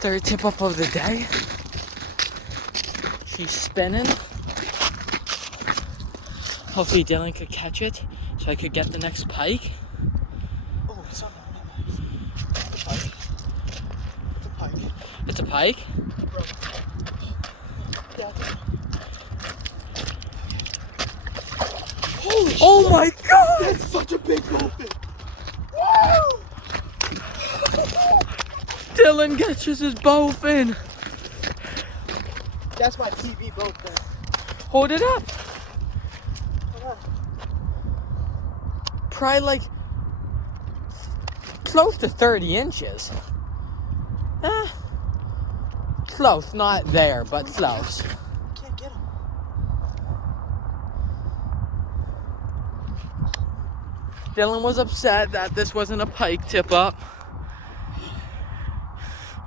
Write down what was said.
Third tip up of the day. She's spinning. Hopefully Dylan could catch it so I could get the next pike. Oh, it's something really nice. It's a pike. It's a pike? Bro. Yeah, holy shit! Oh my god! That's such a big bowfin! Woo! Dylan catches his bowfin. That's my TV bowfin. Hold it up. Probably like close to 30 inches. Close, not there, but close. Can't get him. Dylan was upset that this wasn't a pike tip up.